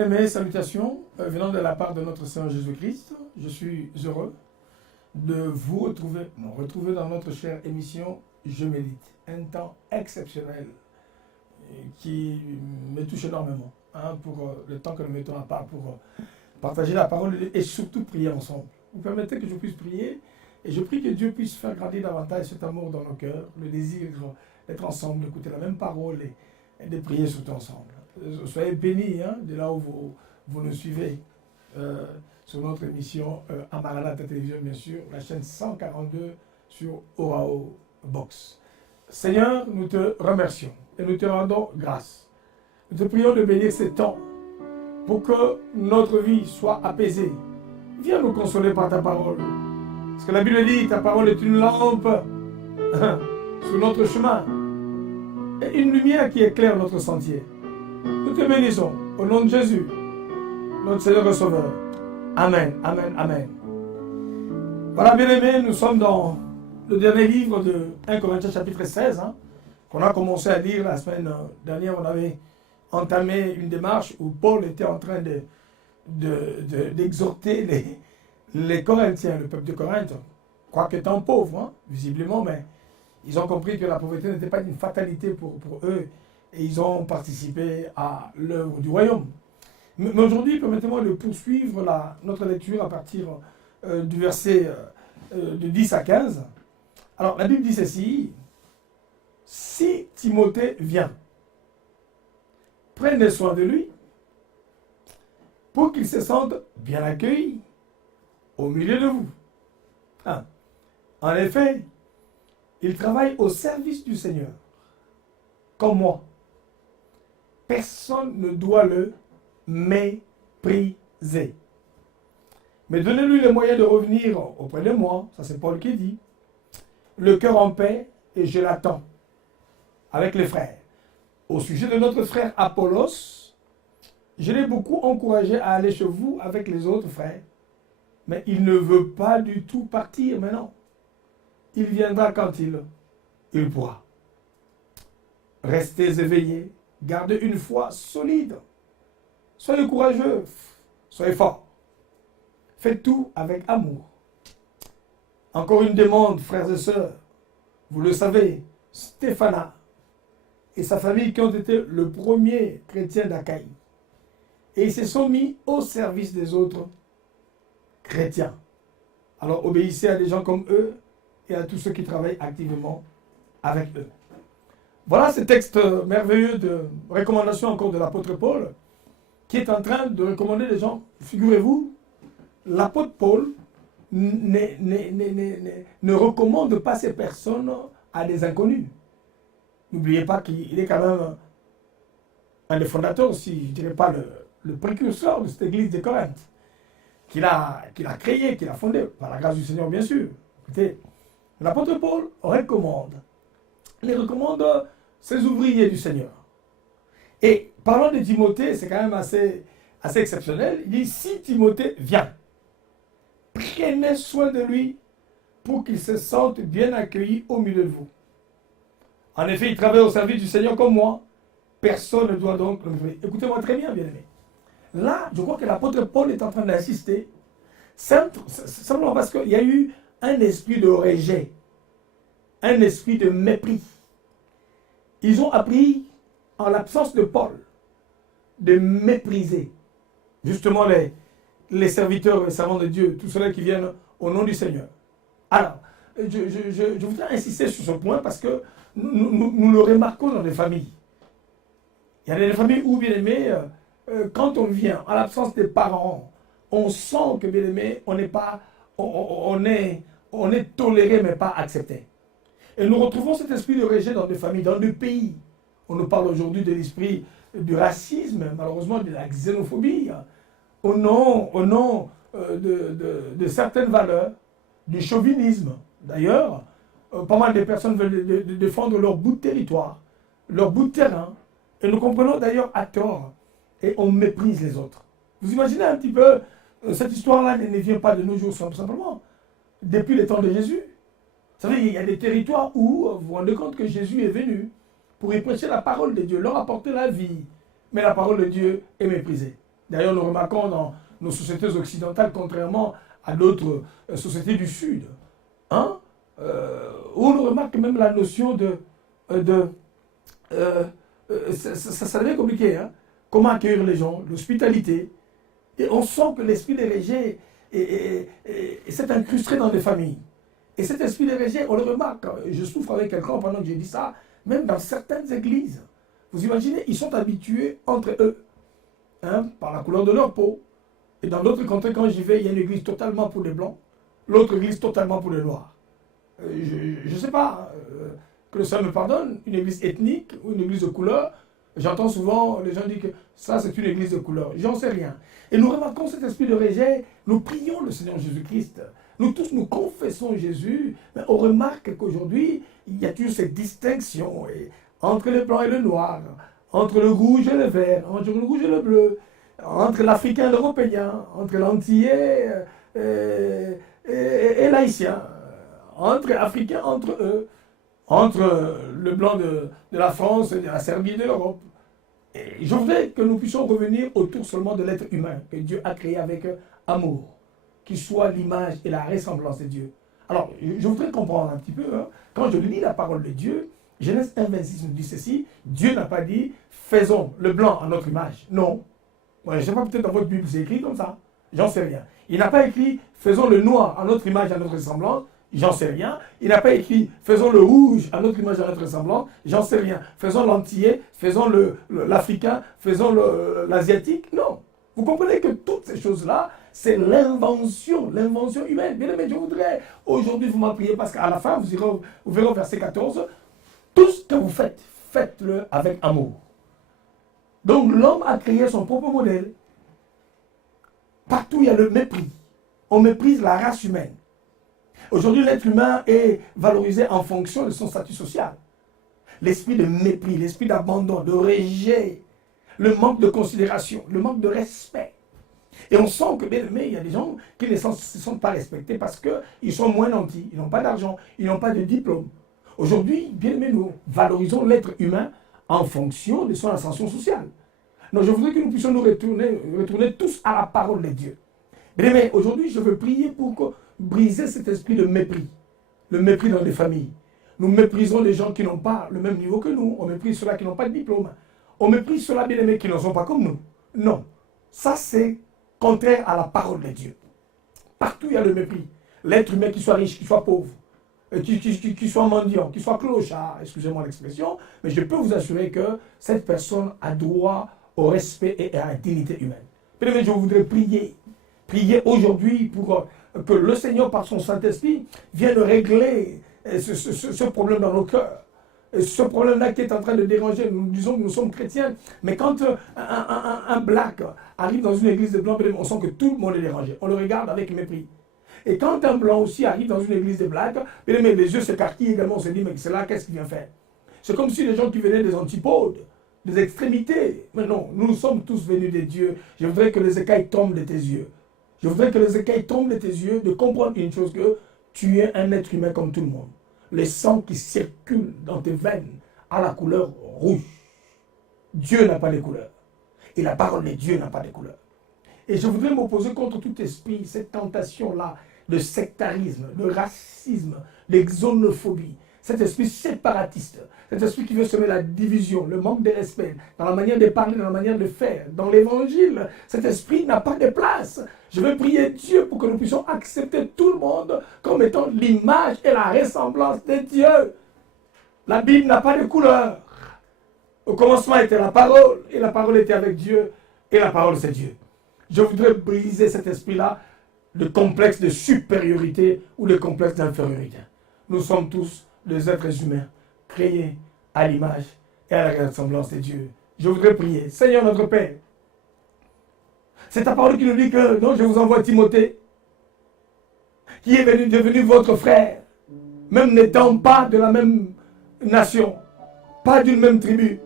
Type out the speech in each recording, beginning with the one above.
Bien-aimés, salutations venant de la part de notre Seigneur Jésus-Christ. Je suis heureux de vous retrouver dans notre chère émission Je médite. Un temps exceptionnel qui me touche énormément pour le temps que nous mettons à part pour partager la parole et surtout prier ensemble. Vous permettez que je puisse prier et je prie que Dieu puisse faire grandir davantage cet amour dans nos cœurs, le désir d'être ensemble, d'écouter la même parole et de prier surtout ensemble. Soyez bénis de là où vous nous suivez sur notre émission à Maranatha Télévision, bien sûr, la chaîne 142 sur Orao Box. Seigneur, nous te remercions et nous te rendons grâce. Nous te prions de bénir ces temps pour que notre vie soit apaisée. Viens nous consoler par ta parole. Parce que la Bible dit, ta parole est une lampe sur notre chemin et une lumière qui éclaire notre sentier. Nous te bénissons au nom de Jésus, notre Seigneur et Sauveur. Amen, amen, amen. Voilà, bien-aimés, nous sommes dans le dernier livre de 1 Corinthiens chapitre 16, qu'on a commencé à lire la semaine dernière. On avait entamé une démarche où Paul était en train d'exhorter les Corinthiens, le peuple de Corinthe, quoique étant pauvres, visiblement, mais ils ont compris que la pauvreté n'était pas une fatalité pour eux. Et ils ont participé à l'œuvre du royaume. Mais aujourd'hui, permettez-moi de poursuivre notre lecture à partir du verset de 10 à 15. Alors, la Bible dit ceci: si Timothée vient, prenez soin de lui pour qu'il se sente bien accueilli au milieu de vous. En effet, il travaille au service du Seigneur, comme moi. Personne ne doit le mépriser. Mais donnez-lui les moyens de revenir auprès de moi, ça c'est Paul qui dit, le cœur en paix, et je l'attends, avec les frères. Au sujet de notre frère Apollos, je l'ai beaucoup encouragé à aller chez vous avec les autres frères, mais il ne veut pas du tout partir maintenant. Il viendra quand il pourra. Restez éveillés. Gardez une foi solide. Soyez courageux. Soyez forts. Faites tout avec amour. Encore une demande, frères et sœurs. Vous le savez, Stéphana et sa famille qui ont été le premier chrétien d'Achaïe. Et ils se sont mis au service des autres chrétiens. Alors obéissez à des gens comme eux et à tous ceux qui travaillent activement avec eux. Voilà ce texte merveilleux de recommandation encore de l'apôtre Paul, qui est en train de recommander les gens. Figurez-vous, l'apôtre Paul ne recommande pas ces personnes à des inconnus. N'oubliez pas qu'il est quand même un des fondateurs, si je ne dirais pas le précurseur de cette église de Corinthe, qu'il a créé, qu'il a fondé, par la grâce du Seigneur bien sûr. Écoutez, l'apôtre Paul les recommande ces ouvriers du Seigneur. Et parlant de Timothée, c'est quand même assez exceptionnel. Il dit, si Timothée vient, prenez soin de lui pour qu'il se sente bien accueilli au milieu de vous. En effet, il travaille au service du Seigneur comme moi. Personne ne doit donc le mépriser. Écoutez-moi très bien, bien-aimés. Là, je crois que l'apôtre Paul est en train d'insister, simplement parce qu'il y a eu un esprit de rejet, un esprit de mépris. Ils ont appris, en l'absence de Paul, de mépriser justement les serviteurs et servants de Dieu, tous ceux qui viennent au nom du Seigneur. Alors, je voudrais insister sur ce point parce que nous le remarquons dans les familles. Il y a des familles où, bien aimé, quand on vient en l'absence des parents, on sent que, bien aimé, on est toléré mais pas accepté. Et nous retrouvons cet esprit de rejet dans des familles, dans des pays. On nous parle aujourd'hui de l'esprit du racisme, malheureusement de la xénophobie, au nom de certaines valeurs, du chauvinisme. D'ailleurs, pas mal de personnes veulent défendre leur bout de territoire, leur bout de terrain. Et nous comprenons d'ailleurs à tort. Et on méprise les autres. Vous imaginez un petit peu, cette histoire-là ne vient pas de nos jours simplement. Depuis les temps de Jésus. Vous savez, il y a des territoires où vous vous rendez compte que Jésus est venu pour y prêcher la parole de Dieu, leur apporter la vie. Mais la parole de Dieu est méprisée. D'ailleurs, nous remarquons dans nos sociétés occidentales, contrairement à d'autres sociétés du Sud, hein, où on remarque même la notion ça devient compliqué, hein? Comment accueillir les gens, l'hospitalité. Et on sent que l'esprit des rejet s'est incrusté dans des familles. Et cet esprit de rejet, on le remarque, je souffre avec quelqu'un pendant que j'ai dit ça, même dans certaines églises. Vous imaginez, ils sont habitués entre eux, hein, par la couleur de leur peau. Et dans d'autres contrées, quand j'y vais, il y a une église totalement pour les blancs, l'autre église totalement pour les noirs. Je ne sais pas, que le Seigneur me pardonne, une église ethnique ou une église de couleur. J'entends souvent les gens dire que ça c'est une église de couleur. J'en sais rien. Et nous remarquons cet esprit de rejet, nous prions le Seigneur Jésus-Christ. Nous tous, nous confessons Jésus, mais on remarque qu'aujourd'hui, il y a toujours cette distinction entre le blanc et le noir, entre le rouge et le vert, entre le rouge et le bleu, entre l'Africain et l'Européen, entre l'Antillais et l'Haïtien, entre Africains, entre eux, entre le blanc de la France, de la Serbie et de l'Europe. Et je voudrais que nous puissions revenir autour seulement de l'être humain que Dieu a créé avec amour, qui soit l'image et la ressemblance de Dieu. Alors, je voudrais comprendre un petit peu, hein, quand je lis la parole de Dieu, Genèse 1,26 nous dit ceci, Dieu n'a pas dit, faisons le blanc à notre image. Non. Ouais, je ne sais pas, peut-être dans votre Bible c'est écrit comme ça. J'en sais rien. Il n'a pas écrit, faisons le noir à notre image, à notre ressemblance. J'en sais rien. Il n'a pas écrit, faisons le rouge à notre image, à notre ressemblance. J'en sais rien. Faisons l'antillais, faisons l'africain, faisons l'asiatique. Non. Vous comprenez que toutes ces choses-là, c'est l'invention humaine. Bien aimé, je voudrais aujourd'hui vous m'appuyer parce qu'à la fin, vous verrez au verset 14, tout ce que vous faites, faites-le avec amour. Donc l'homme a créé son propre modèle. Partout il y a le mépris. On méprise la race humaine. Aujourd'hui, l'être humain est valorisé en fonction de son statut social. L'esprit de mépris, l'esprit d'abandon, de rejet, le manque de considération, le manque de respect. Et on sent que, bien aimé, il y a des gens qui ne se sentent pas respectés parce qu'ils sont moins nantis, ils n'ont pas d'argent, ils n'ont pas de diplôme. Aujourd'hui, bien aimé, nous valorisons l'être humain en fonction de son ascension sociale. Donc je voudrais que nous puissions nous retourner tous à la parole de Dieu. Bien aimé, aujourd'hui, je veux prier pour briser cet esprit de mépris. Le mépris dans les familles. Nous méprisons les gens qui n'ont pas le même niveau que nous. On méprise ceux-là qui n'ont pas de diplôme. On méprise ceux-là, bien aimés, qui ne sont pas comme nous. Non. Ça, c'est contraire à la parole de Dieu. Partout, il y a le mépris. L'être humain, qui soit riche, qui soit pauvre, qui soit mendiant, qui soit clochard, excusez-moi l'expression, mais je peux vous assurer que cette personne a droit au respect et à la dignité humaine. Bien aimé, je voudrais prier aujourd'hui pour que le Seigneur, par son Saint-Esprit, vienne régler ce problème dans nos cœurs. Et ce problème-là qui est en train de déranger, nous disons que nous sommes chrétiens, mais quand un black arrive dans une église de blancs, on sent que tout le monde est dérangé. On le regarde avec mépris. Et quand un blanc aussi arrive dans une église de blacks, les yeux s'écarquillent également, on se dit, mais c'est là, qu'est-ce qu'il vient faire? C'est comme si les gens qui venaient des antipodes, des extrémités. Mais non, nous sommes tous venus de Dieu. Je voudrais que les écailles tombent de tes yeux. Je voudrais que les écailles tombent de tes yeux, de comprendre une chose, que tu es un être humain comme tout le monde. Le sang qui circule dans tes veines a la couleur rouge. Dieu n'a pas de couleur. Et la parole de Dieu n'a pas de couleur. Et je voudrais m'opposer contre tout esprit, cette tentation-là de sectarisme, de racisme, de xénophobie, cet esprit séparatiste, cet esprit qui veut semer la division, le manque de respect, dans la manière de parler, dans la manière de faire, dans l'évangile. Cet esprit n'a pas de place. Je veux prier Dieu pour que nous puissions accepter tout le monde comme étant l'image et la ressemblance de Dieu. La Bible n'a pas de couleur. Au commencement était la parole, et la parole était avec Dieu, et la parole c'est Dieu. Je voudrais briser cet esprit-là, le complexe de supériorité ou le complexe d'infériorité. Nous sommes tous des êtres humains, créés à l'image et à la ressemblance de Dieu. Je voudrais prier. Seigneur notre Père, c'est ta parole qui nous dit que, non, je vous envoie Timothée, qui est devenu votre frère, même n'étant pas de la même nation, pas d'une même tribu,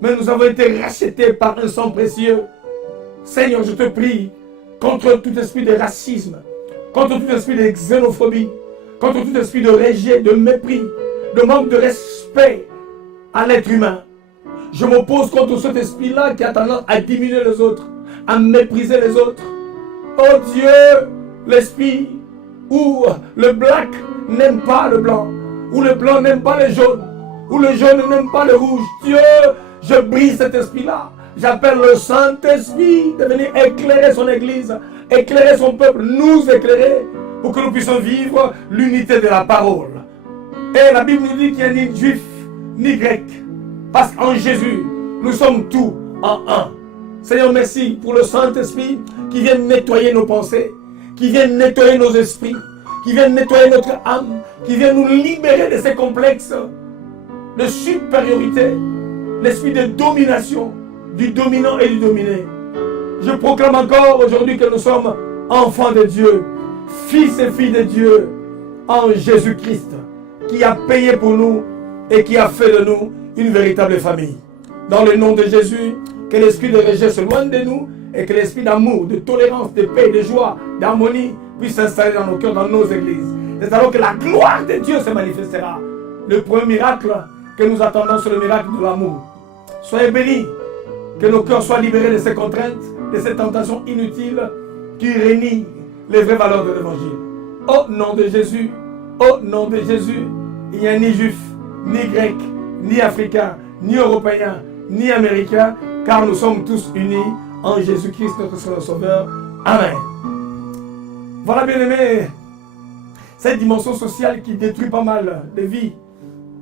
mais nous avons été rachetés par un sang précieux. Seigneur, je te prie, contre tout esprit de racisme, contre tout esprit de xénophobie, contre tout esprit de rejet, de mépris, de manque de respect à l'être humain. Je m'oppose contre cet esprit-là qui a tendance à diminuer les autres, à mépriser les autres. Oh Dieu, l'esprit où le black n'aime pas le blanc, où le blanc n'aime pas le jaune, où le jaune n'aime pas le rouge. Dieu, je brise cet esprit-là. J'appelle le Saint-Esprit de venir éclairer son Église, éclairer son peuple, nous éclairer, pour que nous puissions vivre l'unité de la parole. Et la Bible nous dit qu'il n'y a ni juif, ni grec, parce qu'en Jésus, nous sommes tous en un. Seigneur, merci pour le Saint-Esprit qui vient nettoyer nos pensées, qui vient nettoyer nos esprits, qui vient nettoyer notre âme, qui vient nous libérer de ces complexes de supériorité, l'esprit de domination, du dominant et du dominé. Je proclame encore aujourd'hui que nous sommes enfants de Dieu, fils et filles de Dieu, en Jésus-Christ, qui a payé pour nous et qui a fait de nous une véritable famille. Dans le nom de Jésus, que l'esprit de rejet se loigne de nous et que l'esprit d'amour, de tolérance, de paix, de joie, d'harmonie puisse s'installer dans nos cœurs, dans nos églises. C'est alors que la gloire de Dieu se manifestera. Le premier miracle que nous attendons, c'est le miracle de l'amour. Soyez bénis, que nos cœurs soient libérés de ces contraintes, de ces tentations inutiles qui renient les vraies valeurs de l'évangile. Au nom de Jésus, au nom de Jésus, il n'y a ni juif, ni grec, ni africain, ni européen, ni américain, car nous sommes tous unis en Jésus-Christ, notre Sauveur. Amen. Voilà, bien-aimés, cette dimension sociale qui détruit pas mal de vies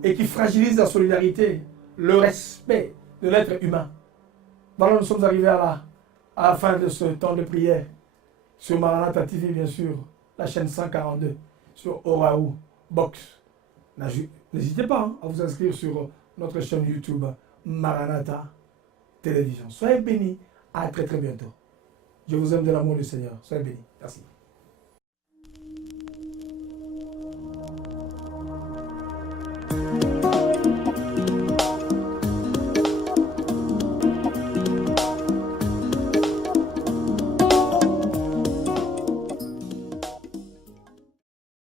et qui fragilise la solidarité, le respect de l'être humain. Voilà, nous sommes arrivés à la fin de ce temps de prière sur Maranatha TV, bien sûr, la chaîne 142, sur Oraou Box. N'hésitez pas à vous inscrire sur notre chaîne YouTube Maranatha Télévision. Soyez bénis, à très très bientôt. Je vous aime de l'amour du Seigneur. Soyez bénis. Merci.